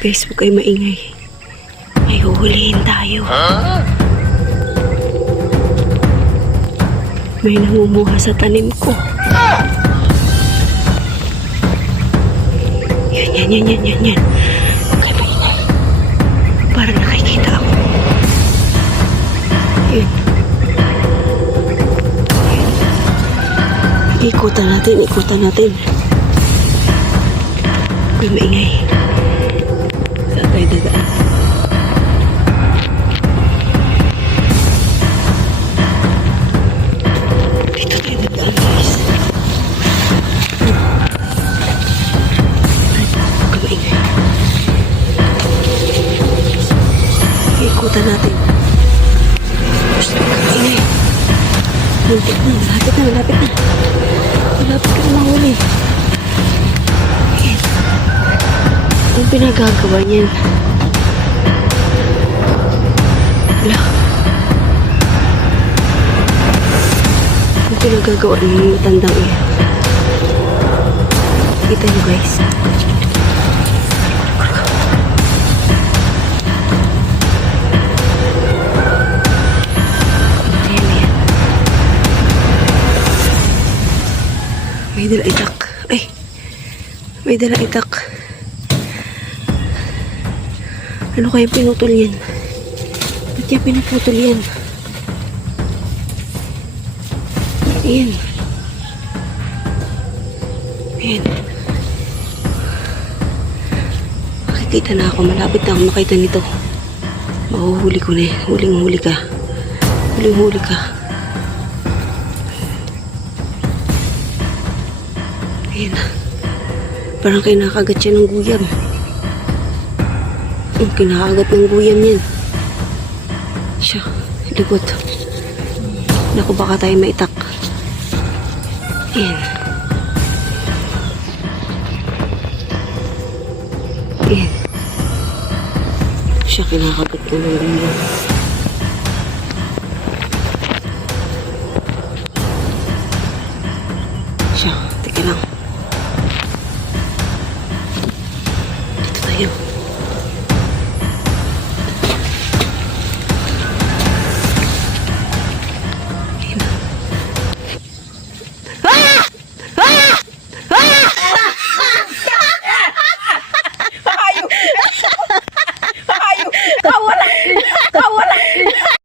Guys, huwag kayo maingay. May huhulihin tayo. May namumuha sa tanim ko. Yan. Huwag kayo maingay. Para nakikita ako. Yun. Ikutan natin. Huwag kayo maingay. Saan tayo dadaan? Dito tayo dadaan, guys. Huwag kayo maingay. Ikutan natin. Basta huwag kayo maingay. Muntik na, malapit na. Malapit ka na mahuli. Ang pinagagawa niyan. Wala. Ang pinagagawa ng matandang iyan. Kita niyo, guys. May dala itak. Ay! May dala itak. Ano kaya pinutol yan? Ba't kaya pinuputol yan? Ayan. Makikita na ako. Malapit na ako makita nito. Mahuhuli ko na eh. Huling-huli ka. Ayan. Parang kinakagat siya ng guyam. Kinakagat ng guyam yan. Siya, likod. Naku, baka tayo maitak. Ayan. Siya, kinakagat ko ng guyam. Siya,